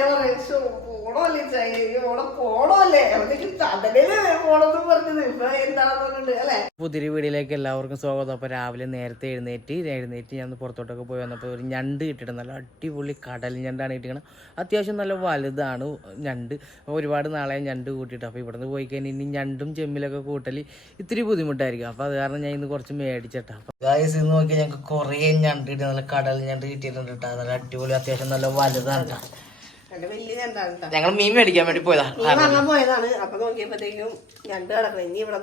വിളിച്ചാ പറയാ "ശ്ശോ, പോണല്ലേ ചായ? ഓടെ പോണല്ലേ? അവിടേക്ക് തടലിൽ പോണെന്ന് പറഞ്ഞത് ഇപ്പൊ എന്താണെന്ന് പറഞ്ഞിട്ട് അല്ലെ? പുതിരി വീടിലേക്ക് എല്ലാവർക്കും സ്വാഗതം. അപ്പൊ രാവിലെ നേരത്തെ എഴുന്നേറ്റ് എഴുന്നേറ്റ് ഞാൻ പുറത്തോട്ടൊക്കെ പോയി വന്നപ്പോൾ ഒരു ഞണ്ട് കിട്ടിയിട്ട് നല്ല അടിപൊളി കടൽ ഞണ്ടാണ് കിട്ടിയത് അത്യാവശ്യം നല്ല വലുതാണ് ഞണ്ട്. ഒരുപാട് നാളെ ഞണ്ട് കൂട്ടിയിട്ട്. അപ്പോൾ ഇവിടുന്ന് പോയി കഴിഞ്ഞാൽ ഇനി ഞണ്ടും ചെമ്മിലൊക്കെ കൂട്ടൽ ഇത്തിരി ബുദ്ധിമുട്ടായിരിക്കും. അപ്പോൾ അത് കാരണം ഞാൻ ഇന്ന് കുറച്ച് മേടിച്ചിട്ടാ. ഗായസ് ഇന്ന് നോക്കി ഞങ്ങൾക്ക് കുറേ ഞണ്ട് കിട്ടി. നല്ല കടൽ ഞണ്ട് കിട്ടിയിട്ടുണ്ട് കേട്ടോ നല്ല അടിപൊളി അത്യാവശ്യം നല്ല വലുതാണ് ട്ടോ. ഞങ്ങൾ മീൻ മേടിക്കാൻ വേണ്ടി പോയതാ. നീ വാങ്ങാൻ പോയതാണ്. അപ്പൊ നോക്കിയപ്പോഴത്തേക്കും ഞണ്ട് കിടക്കണം ഇനി ഇവിടെ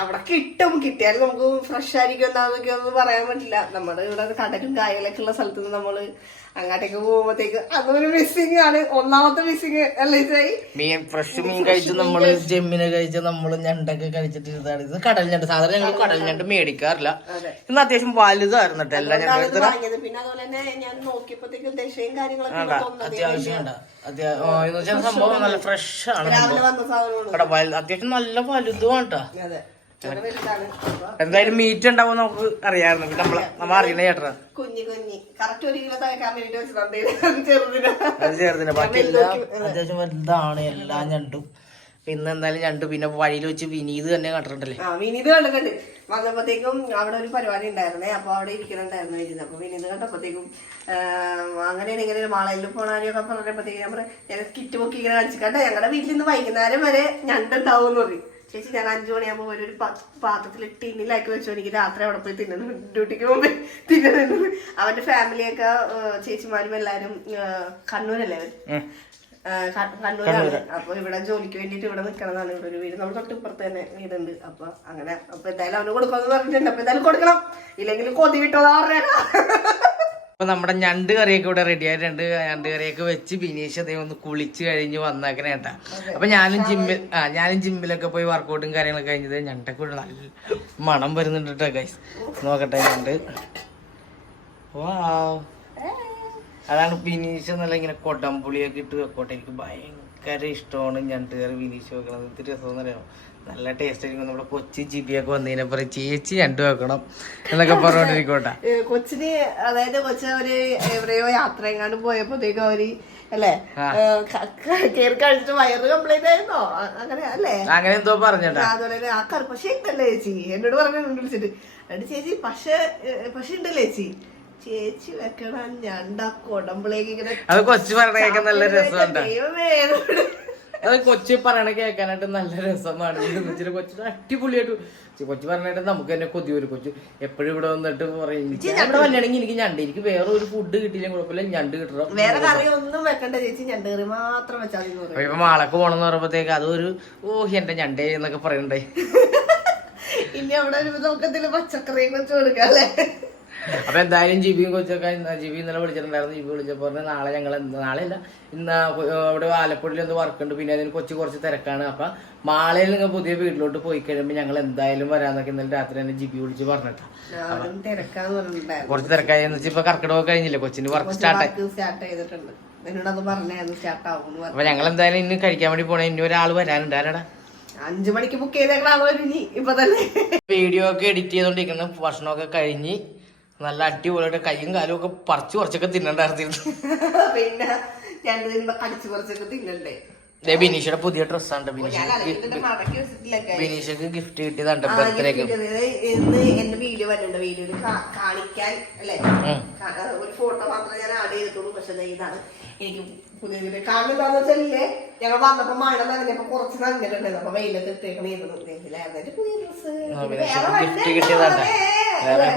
അവിടെ കിട്ടും. കിട്ടിയാൽ നമുക്ക് ഫ്രഷ് ആയിരിക്കും എന്താന്നൊക്കെ ഒന്നും പറയാൻ പറ്റില്ല. നമ്മുടെ ഇവിടെ കടലും കായലൊക്കെ ഉള്ള സ്ഥലത്ത് നിന്ന് നമ്മൾ അങ്ങോട്ടേക്ക് പോകുമ്പോഴത്തേക്ക് അതൊരു മിസ്സിങ് ആണ്. ഒന്നാമത്തെ മിസ്സിങ് അല്ലേ ഇതായി മീൻ ഫ്രഷ് മീൻ കഴിച്ച് നമ്മൾ ജെമ്മിനെ കഴിച്ച് നമ്മൾ ഞണ്ടൊക്കെ കഴിച്ചിട്ട് ഇതാണ് ഇത് കടൽ ഞണ്ട്. സാധാരണ ഞങ്ങൾ കടൽ ഞണ്ട്. മേടിക്കാറില്ല. ഇന്ന് അത്യാവശ്യം വലുതായിരുന്നു എല്ലാ ഞണ്ടും പിന്നെ അതുപോലെ തന്നെ ഞാൻ നോക്കിയപ്പോഴത്തേക്കും ദശയും കാര്യങ്ങളൊക്കെ അത്യാവശ്യം സംഭവം നല്ല ഫ്രഷ് ആണ് അത്യാവശ്യം നല്ല വലുതുമാണ് കേട്ടോ എന്തായാലും മീറ്റ് ഉണ്ടാവും നമുക്ക് അറിയാമായിരുന്നു. പിന്നെ നമ്മളെ നമ്മ അറിയണ ചേട്ടനാ കുഞ്ഞു കുഞ്ഞി. കറക്റ്റ് ഒരു കിലോ തയ്ക്കാൻ വേണ്ടി വെച്ചിട്ടുണ്ട് ചെറുതിന്. ബാക്കി എല്ലാം അത്യാവശ്യം വലുതാണ്. എല്ലാം ഞണ്ടും. പിന്നെ എന്തായാലും രണ്ട് പിന്നെ വഴിയിൽ വെച്ച് വിനീത് തന്നെ കണ്ടിട്ടുണ്ടല്ലേ? ആ വിനീത് കണ്ടിട്ടുണ്ട്. വന്നപ്പോഴത്തേക്കും അവിടെ ഒരു പരിപാടി ഉണ്ടായിരുന്നേ. അപ്പൊ അവിടെ ഇരിക്കണുണ്ടായിരുന്നു വിനീത്. അപ്പൊ വിനീത് കണ്ടപ്പോഴത്തേക്കും അങ്ങനെയാണ് ഇങ്ങനെ മാളയിൽ പോണാനൊക്കെ പറഞ്ഞപ്പോഴത്തേക്കും ഞാൻ ഞാൻ കിറ്റ് പൊക്കി ഇങ്ങനെ കാണിച്ചിട്ട് ഞങ്ങളുടെ വീട്ടിൽ നിന്ന് വൈകുന്നേരം വരെ ഞണ്ടുണ്ടാവും എന്ന് പറയും ചേച്ചി ഞാൻ അഞ്ചു മണിയാകുമ്പോൾ ഒരു പാത്രത്തിൽ ടിന്നിലാക്കി വെച്ചു. എനിക്ക് രാത്രി അവിടെ പോയി തിന്നുന്നു ഡ്യൂട്ടിക്ക് മുമ്പ് തിന്നുന്നു അവന്റെ ഫാമിലിയൊക്കെ ചേച്ചിമാരും എല്ലാരും കണ്ണൂരല്ലേ കണ്ണൂരാണ്. അപ്പൊ ഇവിടെ ജോലിക്ക് വേണ്ടിട്ട് ഇവിടെ നിൽക്കണതാണ് ഇവിടെ ഒരു വീട്. നമ്മൾ തൊട്ട് തൊട്ടിപ്പുറത്ത് തന്നെ വീടുണ്ട്. അപ്പൊ അങ്ങനെ അപ്പൊ എന്തായാലും അവന് കൊടുക്കാന്ന് പറഞ്ഞിട്ടുണ്ട്. അപ്പൊ എന്തായാലും കൊടുക്കണം. ഇല്ലെങ്കിൽ കൊതി വിട്ടോ അപ്പൊ നമ്മുടെ ഞണ്ട് കറിയൊക്കെ ഇവിടെ റെഡി ആയിട്ടുണ്ട്. ഞണ്ട് കറിയൊക്കെ വെച്ച് ബിനീഷ് അതേ ഒന്ന് കുളിച്ച് കഴിഞ്ഞ് വന്നേക്കണ കേട്ടാ. അപ്പൊ ഞാനും ജിമ്മിൽ ആ ഞാനും ജിമ്മിലൊക്കെ പോയി വർക്കൗട്ടും കാര്യങ്ങളൊക്കെ കഴിഞ്ഞത് ഞണ്ടൊക്കെ ഇവിടെ നല്ല മണം വരുന്നുണ്ട് കേട്ടോ ഗൈസ് നോക്കട്ടെ ഞണ്ട്. വാവ് അതാണ് വിനീഷ് എന്നല്ല ഇങ്ങനെ കൊടംപുളിയൊക്കെ ഇട്ട് വെക്കോട്ടെ. എനിക്ക് ഭയങ്കര ഇഷ്ടമാണ് ഞണ്ട് കറി ബിനീഷ് വെക്കണത്. എന്ത് രസം അറിയാമോ നല്ല ടേസ്റ്റ് ആയിരിക്കും. നമ്മുടെ കൊച്ചി ജിബിയൊക്കെ വന്നതിനെ പറയും ചേച്ചി ഞണ്ട് വെക്കണം എന്നൊക്കെ പറഞ്ഞോണ്ടിരിക്കോട്ടെ കൊച്ചിന് അതായത് കൊച്ചി അവർ എവിടെയോ യാത്ര എങ്ങാണ്ട് പോയപ്പോഴത്തേക്കും അവർ അല്ലേ? കേറി കഴിച്ചിട്ട് വയറ് കംപ്ലൈന്റ് ആയിരുന്നോ? അങ്ങനെ അല്ലേ? അങ്ങനെ എന്തോ പറഞ്ഞേട്ടാ. അതുപോലെ ആ കറി പക്ഷെ ഉണ്ടല്ലേ ചേച്ചി? എന്നോട് പറഞ്ഞു വിളിച്ചിട്ട്. എന്നിട്ട് ചേച്ചി പക്ഷെ പക്ഷെ ഉണ്ടല്ലേ ചേച്ചി? ചേച്ചി വെക്കണം. ഞണ്ടാ കൊടമ്പളേക്ക് ഇങ്ങനെ അത് കൊച്ചു പറയണ കേൾക്കാൻ നല്ല രസമുണ്ട്. ദൈവമേ എന്നോട് അത് കൊച്ചി പറയണ കേൾക്കാനായിട്ട് നല്ല രസമാണ്. കൊച്ചു അടിപൊളിയായിട്ട് കൊച്ചു പറഞ്ഞിട്ട് നമുക്ക് തന്നെ കൊതി ഒരു കൊച്ചു എപ്പോഴും ഇവിടെ വന്നിട്ട് പറയും "എനിക്ക് ഞണ്ട് എനിക്ക് വേറെ ഒരു ഫുഡ് കിട്ടിയില്ലെങ്കിൽ കുഴപ്പമില്ല ഞണ്ട് കിട്ടണം. വേറെ കറി ഒന്നും വെക്കണ്ട ചേച്ചി ഞണ്ട് കറി മാത്രം വെച്ചാൽ മതി ഇപ്പൊ മാളക്ക് പോണെന്ന് പറയുമ്പോഴത്തേക്ക് അതൊരു ഓഹ് എന്റെ ഞണ്ടേ എന്നൊക്കെ പറയണ്ടേ. ഇനി അവിടെ വരുമ്പോ നമുക്ക് എന്തെങ്കിലും പച്ചക്കറിയും വെച്ച് കൊടുക്കാം അല്ലേ? അപ്പൊ എന്തായാലും ജിബിയും കൊച്ചൊക്കെ ജിബി ഇന്നലെ വിളിച്ചിട്ടുണ്ടായിരുന്നു. ജിബി വിളിച്ചപ്പോ പറഞ്ഞു നാളെ ഞങ്ങൾ നാളെ അല്ല ഇന്ന് ഇവിടെ അവിടെ ആലപ്പുഴയിൽ ഒന്ന് വർക്ക് ഉണ്ട്. പിന്നെ അതിന് കൊച്ചു കുറച്ച് തിരക്കാണ്. അപ്പൊ മാളയിൽ നിങ്ങൾ പുതിയ വീട്ടിലോട്ട് പോയി കഴിയുമ്പോൾ ഞങ്ങൾ എന്തായാലും വരാന്നൊക്കെ ഇന്നലെ രാത്രി തന്നെ ജിബി വിളിച്ച് പറഞ്ഞിട്ടാ. കുറച്ച് തിരക്കായി. എന്ന് വെച്ചാൽ ഇപ്പൊ കർക്കിടക കഴിഞ്ഞില്ലേ? കൊച്ചിന് വർക്ക് സ്റ്റാർട്ട് ചെയ്തിട്ടുണ്ട്. അപ്പൊ ഞങ്ങൾ എന്തായാലും ഇന്ന് കഴിക്കാൻ വേണ്ടി പോണേ. ഇനി ഒരാൾ വരാനുണ്ട്. ആരാടാ? അഞ്ചു മണിക്ക് ബുക്ക് ചെയ്തേക്കണം ഇപ്പൊ തന്നെ. വീഡിയോ ഒക്കെ എഡിറ്റ് ചെയ്തോണ്ടിരിക്കുന്ന. ഭക്ഷണമൊക്കെ കഴിഞ്ഞ് നല്ല അടിപൊളിയായിട്ട് കൈയും കാലും ഒക്കെ പറിച്ചു കുറച്ചൊക്കെ തിന്നണ്ടായിരുന്നു പിന്നെ രണ്ടു തിന്നുമ്പോ കടിച്ചു പറിച്ചൊക്കെ തിന്നണ്ടേ? ദേ ബിനീഷയുടെ പുതിയ ഡ്രസ്സാണ് ബിനീഷ്. ബിനീഷക്ക് ഗിഫ്റ്റ് കിട്ടിയതാണ് ബർത്ത്ഡേക്ക് ഇന്ന് എന്റെ വീഡിയോ വരുന്നുണ്ട്. വീഡിയോ കാണിക്കാൻ അല്ലെ? ഒരു ഫോട്ടോ മാത്രമേ ഞാൻ ആഡ് ചെയ്തിട്ടുള്ളൂ. പക്ഷെ ഇതാണ്. എനിക്ക് പുതിയ കാരണം എന്താന്ന് വെച്ചാലേ ഞങ്ങൾ വന്നപ്പോ മഴ നനഞ്ഞപ്പോ കുറച്ച് നനഞ്ഞിട്ടുണ്ടായിരുന്നു അപ്പൊ വെയിലത്ത് ഇട്ടേക്കണേയിരുന്നു ഇതിലായിരുന്നു എന്റെ പുതിയ ഡ്രസ്സ് കിട്ടിയതാണ്.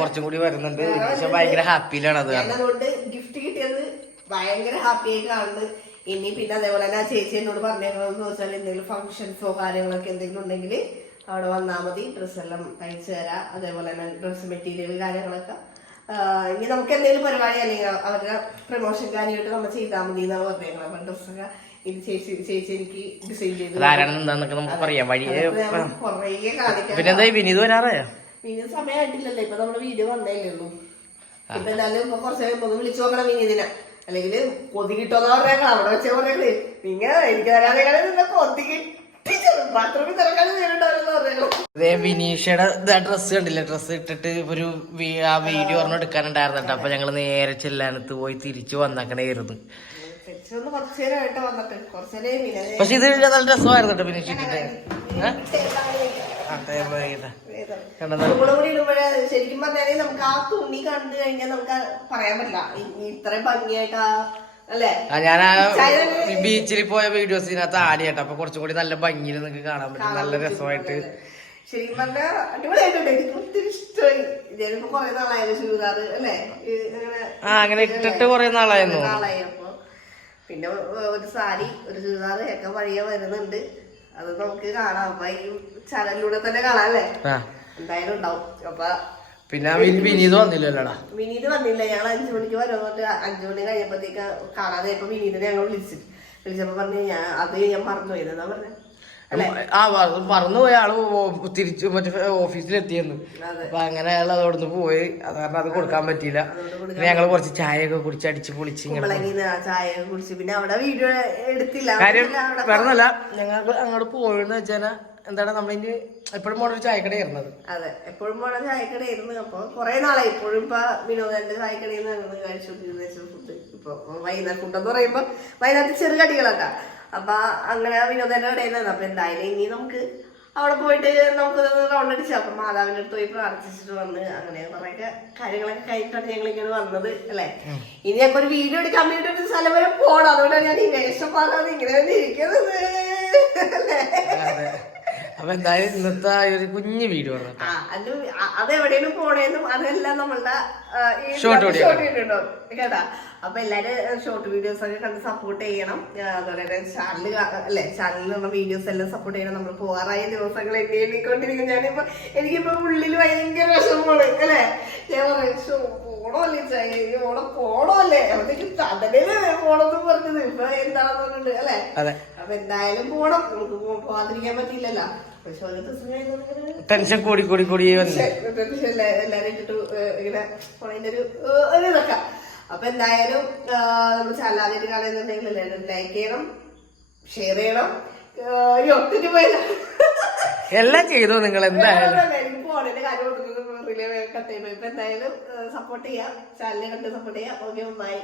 കുറച്ചും കൂടി വരുന്നുണ്ട്. ഭയങ്കര ഹാപ്പിയിലാണ് അത് അതുകൊണ്ട് ഗിഫ്റ്റ് കിട്ടിയത് ഭയങ്കര ഹാപ്പി ആയി കാണുന്നത് ഇനി പിന്നെ അതേപോലെ തന്നെ ആ ചേച്ചി എന്നോട് പറഞ്ഞേക്കണമെന്ന് വെച്ചാൽ എന്തെങ്കിലും ഫംഗ്ഷൻസോ കാര്യങ്ങളൊക്കെ എന്തെങ്കിലും ഉണ്ടെങ്കിൽ അവിടെ വന്നാൽ മതി. ഡ്രസ്സ് എല്ലാം തയ്ച്ചു തരാം. അതേപോലെ തന്നെ ഡ്രസ്സ് മെറ്റീരിയൽ കാര്യങ്ങളൊക്കെ. ഇനി നമുക്ക് എന്തെങ്കിലും പരിപാടി അല്ലെങ്കിൽ അവരുടെ പ്രൊമോഷൻ കാര്യമായിട്ട് നമ്മൾ ചെയ്താൽ മതി എന്നാണ് പറഞ്ഞേക്കണം അപ്പം ഡ്രസ്സൊക്കെ ഇത് ചേച്ചി ചേച്ചി എനിക്ക് ഡിസൈൻ ചെയ്ത് അതാരാണെന്ന് എന്താന്നൊക്കെ നമുക്ക് പറയാം. വഴി അതൊക്കെ ഞാൻ കുറേ കാണിക്കാം. പിന്നെ വിനീത് വരാറായോ പിന്നെ സമയമായിട്ടില്ലല്ലോ. ഇപ്പൊ നമ്മുടെ വീഡിയോ വന്നേ ഉള്ളൂ. ഇപ്പൊ എന്തായാലും കുറച്ച് വിളിച്ചു നോക്കണം വിനീതിനെ. അല്ലെങ്കിൽ കൊതി കിട്ടുമെന്ന് പറഞ്ഞേക്കാം അവിടെ വെച്ച പറഞ്ഞേക്കൾ നിങ്ങ എനിക്ക് തരാതെ നിന്നെ കൊതി കിട്ടി ബാത്റൂമിൽ പറഞ്ഞേക്കണം അതേ വിനീഷയുടെ ഡ്രസ്സ് കണ്ടില്ലേ? ഡ്രസ്സ് ഇട്ടിട്ട് ഒരു വി- ആ വീഡിയോ ഒരെണ്ണം എടുക്കാനുണ്ടായിരുന്നു കേട്ടോ. അപ്പൊ ഞങ്ങൾ നേരെ ചെല്ലാനത്ത് പോയി തിരിച്ചു വന്നേക്കണേരുന്നു കുറച്ചു നേരമായിട്ട് വന്നിട്ട്. കുറച്ചു നേരം പക്ഷെ ഇത് നല്ല രസമായിരുന്നു കേട്ടോ പിന്നെ ഇട്ടിട്ട്. ശരിക്കും പറഞ്ഞാൽ നമുക്ക് ആ തുണി കണ്ടു കഴിഞ്ഞാൽ നമുക്ക് പറയാൻ പറ്റില്ല. ഈ- ഇത്രയും ഭംഗിയായിട്ട് ആ അല്ലേ? ആ ഞാൻ ബീച്ചിൽ പോയ വീഡിയോസിനകത്ത് ആടി കേട്ടോ അപ്പൊ കുറച്ചും കൂടി നല്ല ഭംഗിയിൽ നിങ്ങൾക്ക് കാണാൻ പറ്റും. നല്ല രസമായിട്ട്. ശരിക്കും പറഞ്ഞാൽ അടിപൊളിയായിട്ടുണ്ട്. എനിക്ക് ഒത്തിരി ഇഷ്ടമായി. ഞാനിപ്പോ കുറെ നാളായാലും ചൂതാറ് അല്ലേ? ഈ ഇങ്ങനെ ആ അങ്ങനെ ഇട്ടിട്ട് കുറെ നാളായിരുന്നു നാളായി അപ്പൊ. പിന്നെ ഒരു സാരി ഒരു ചുരിദാർ ഒക്കെ വഴിയെ വരുന്നുണ്ട്. അത് നമുക്ക് കാണാം. അപ്പൊ ഈ ചാനലിലൂടെ തന്നെ കാണാം അല്ലേ? എന്തായാലും ഉണ്ടാവും. അപ്പൊ പിന്നെ വിനീത് വന്നില്ലല്ലോടാ? വിനീത് വന്നില്ല. ഞങ്ങൾ അഞ്ചു മണിക്ക് വരുമ്പോട്ട് അഞ്ചു മണി കഴിഞ്ഞപ്പോഴത്തേക്ക് കാണാതെ ഇപ്പൊ വിനീതിനെ ഞങ്ങൾ വിളിച്ചു വിളിച്ചപ്പോ പറഞ്ഞു ഞാൻ അത് ഞാൻ മറന്നു പോയതെന്നാ പറഞ്ഞ? അല്ലേ ആ പറന്നു പോയ ആൾ തിരിച്ചു മറ്റേ ഓഫീസിലെത്തിയെന്ന്. അപ്പൊ അങ്ങനെ അയാൾ അതോടൊന്ന് പോയി. അത് കാരണം അത് കൊടുക്കാൻ പറ്റിയില്ല. പിന്നെ ഞങ്ങൾ കുറച്ച് അടിച്ച് പൊളിച്ച് ചായ ഒക്കെ കുടിച്ച്. പിന്നെ അവിടെ വീഡിയോ എടുത്തില്ല. കാര്യം പറഞ്ഞല്ല ഞങ്ങൾക്ക് അങ്ങോട്ട് പോയെന്ന് വെച്ചാൽ എന്താണ് നമ്മളിന് എപ്പോഴും പോണ ഒരു ചായക്കട ഇരുന്നത് അതെ എപ്പോഴും പോണ ചായക്കടയായിരുന്നു അപ്പൊ കുറെ നാളായി. ഇപ്പോഴും ഇപ്പൊ വിനോദന്റെ ചായക്കടയിൽ നിന്ന് കഴിച്ചോണ്ടിരുന്ന ഫുഡ്. ഇപ്പൊ വൈകുന്നേരം ഫുഡ് എന്ന് പറയുമ്പോ വൈകുന്നേരത്തെ ചെറുകടികളൊക്കെ. അപ്പൊ അങ്ങനെ വിനോദന്റെ കടയിൽ നിന്ന് അപ്പൊ എന്തായാലും ഇനി നമുക്ക് അവിടെ പോയിട്ട് നമുക്ക് റൗണ്ട് അടിച്ചു അപ്പൊ മാതാവിന്റെ അടുത്ത് പോയി പ്രാർത്ഥിച്ചിട്ട് വന്ന് അങ്ങനെ കുറെ കാര്യങ്ങളൊക്കെ കഴിഞ്ഞിട്ടാണ് ഞങ്ങൾ ഇങ്ങനെ വന്നത് അല്ലെ? ഇനി ഞങ്ങൾക്ക് ഒരു വീഡിയോ എടുക്കാൻ വേണ്ടി ഒരു സ്ഥലം വരെ പോകണം അതുകൊണ്ടാണ് ഞാൻ ഈ വേഷം പറഞ്ഞത് ഇങ്ങനെ ഇരിക്കുന്നത് അപ്പൊ എന്തായാലും ഇന്നത്തെ ഒരു കുഞ്ഞു വീഡിയോ ആണ് ആ, അത് അ- അത് എവിടെയും പോണേന്നും അതെല്ലാം നമ്മളുടെ ഈ Short video. ഷോർട്ട് വീഡിയോ ഉണ്ടാവും കേട്ടാ? അപ്പൊ എല്ലാരും ഷോർട്ട് വീഡിയോസ് ഒക്കെ കണ്ട് സപ്പോർട്ട് ചെയ്യണം. ആ, അതുപോലെ ചാനൽ അല്ലെ ചാനലിലുള്ള വീഡിയോസ് എല്ലാം സപ്പോർട്ട് ചെയ്യണം. നമ്മൾ പോകാറായ ദിവസങ്ങൾ എന്നെ എണ്ണിക്കൊണ്ടിരിക്കും ഞാനിപ്പോ എനിക്കിപ്പോ ഉള്ളിൽ ഭയങ്കര വിഷമമാണ് അല്ലെ? ഞാൻ പറയും "ശ്ശോ, പോണോ അല്ലേ ചായ ഓണം പോണല്ലേ? അല്ലേ തടലിൽ തടലേ പോണെന്ന് പറഞ്ഞത്. ഇപ്പൊ എന്താണെന്ന് പറഞ്ഞിട്ടുണ്ട് അല്ലെ? അതെ. അപ്പൊ എന്തായാലും പോണം. നമുക്ക് പോവാതിരിക്കാൻ പറ്റില്ലല്ലോ പക്ഷെ ഒരു ദിവസം കഴിയുമ്പോൾ ടെൻഷൻ കൂടി കൂടി കൂടി വന്നു. എല്ലാരും ഇട്ടിട്ട് ഇങ്ങനെ പോണതിന്റെ ഒരു ഒരു ഇതൊക്കെ. അപ്പൊ എന്തായാലും നമ്മൾ ചാലാതിട്ട് കാണുന്നുണ്ടെങ്കിൽ എല്ലാവരും ലൈക്ക് ചെയ്യണം ഷെയർ ചെയ്യണം. ഒത്തിരി പോയില്ല എല്ലാം ചെയ്തു നിങ്ങൾ എന്തായാലും. സപ്പോർട്ട് ചെയ്യാം. ചാനലിനെ കണ്ട് സപ്പോർട്ട് ചെയ്യാം. Okay by